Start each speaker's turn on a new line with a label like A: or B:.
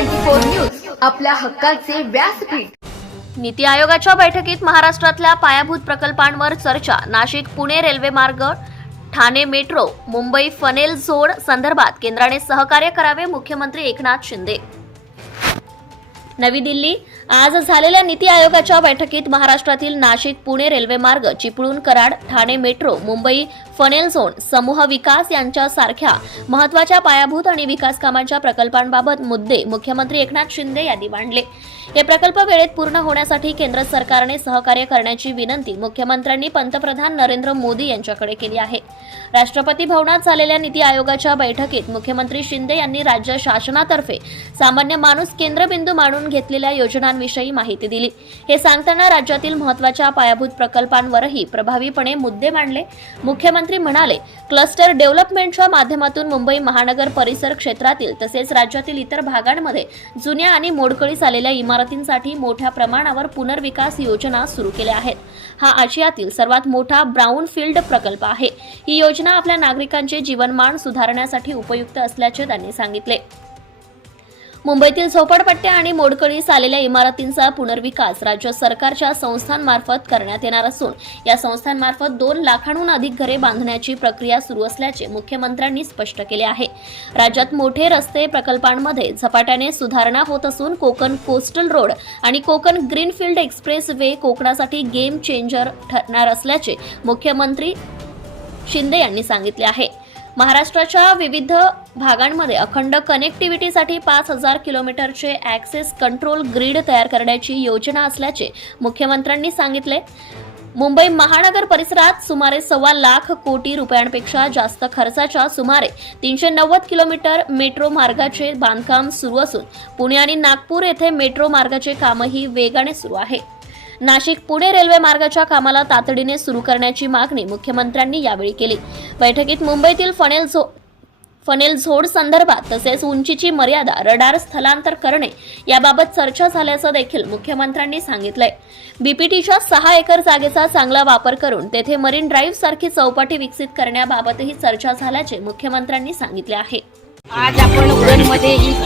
A: Four news आपल्या हक्काचे व्यासपीठ.
B: नीती आयोगाच्या बैठकीत महाराष्ट्रातल्या पायाभूत प्रकल्पांवर चर्चा नाशिक पुणे रेल्वे मार्ग Thane metro Mumbai funnel zone संदर्भात केंद्राने सहकार्य करावे मुख्यमंत्री एकनाथ शिंदे. नवी दिल्ली आज झालेल्या नीती आयोगाच्या बैठकीत महाराष्ट्रातील नाशिक पुणे रेल्वे मार्ग Chiplun Karad Thane metro Mumbai funnel zone समूह विकास यांच्यासारख्या महत्त्वाच्या पायाभूत आणि विकास कामांच्या प्रकल्पांबाबत मुद्दे मुख्यमंत्री एकनाथ शिंदे यांनी मांडले. हे प्रकल्प वेळेत पूर्ण होण्यासाठी केंद्र सरकारने सहकार्य करण्याची विनंती मुख्यमंत्र्यांनी पंतप्रधान नरेंद्र मोदी यांच्याकडे केली आहे. राष्ट्रपती भवनात झालेल्या नीती आयोगाच्या बैठकीत मुख्यमंत्री शिंदे यांनी राज्य शासनातर्फे सामान्य माणूस केंद्रबिंदू मानून घेतलेल्या योजनांविषयी माहिती दिली. हे सांगताना राज्यातील महत्त्वाच्या पायाभूत प्रकल्पांवरही प्रभावीपणे मुद्दे मांडले. मुख्यमंत्री म्हणाले क्लस्टर डेव्हलपमेंटच्या माध्यमातून मुंबई महानगर परिसर क्षेत्रातील तसेच राज्यातील इतर भागांमध्ये जुन्या आणि मोडकळीस आलेल्या इमारतींसाठी मोठ्या प्रमाणावर पुनर्विकास योजना सुरू केल्या आहेत. हा आशियातील सर्वात मोठा ब्राऊन फील्ड प्रकल्प आहे. ही योजना आपल्या नागरिकांचे जीवनमान सुधारण्यासाठी उपयुक्त असल्याचे त्यांनी सांगितले. मुंबईतील झोपडपट्ट्या आणि मोडकळीस आलेल्या इमारतींचा पुनर्विकास राज्य सरकारच्या संस्थांमार्फत करण्यात येणार असून या संस्थांमार्फत दोन लाखांहून अधिक घरे बांधण्याची प्रक्रिया सुरू असल्याचे मुख्यमंत्र्यांनी स्पष्ट केले आहे. राज्यात मोठे रस्ते प्रकल्पांमध्ये झपाट्याने सुधारणा होत असून कोकण कोस्टल रोड आणि कोकण ग्रीनफील्ड एक्सप्रेस वे कोकणासाठी गेम चेंजर ठरणार असल्याचे मुख्यमंत्री शिंदे यांनी सांगितले आहे. महाराष्ट्राच्या विविध भागांमध्ये अखंड कनेक्टिव्हिटीसाठी पाच हजार किलोमीटरचे ॲक्सेस कंट्रोल ग्रीड तयार करण्याची योजना असल्याचे मुख्यमंत्र्यांनी सांगितले. मुंबई महानगर परिसरात सुमारे सव्वा लाख कोटी रुपयांपेक्षा जास्त खर्चाच्या सुमारे तीनशे नव्वद किलोमीटर मेट्रो मार्गाचे बांधकाम सुरू असून पुणे आणि नागपूर येथे मेट्रो मार्गाचे कामही वेगाने सुरू आहे. नाशिक पुणे रेल्वे मार्गाच्या कामाला तातडीने सुरू करण्याची मागणी मुख्यमंत्र्यांनी यावेळी केली. बैठकीत मुंबईतील फनेल झो फनेल झोड संदर्भात तसेच उंचीची मर्यादा रडार स्थलांतर करणे याबाबत चर्चा झाल्याचं देखील मुख्यमंत्र्यांनी सांगितलंय. बीपीटीच्या सहा एकर जागेचा चांगला वापर करून तेथे मरीन ड्राईव्ह सारखी चौपाटी विकसित करण्याबाबतही चर्चा झाल्याचे मुख्यमंत्र्यांनी सांगितले आहे.
C: आज आपण उरणमध्ये एकदम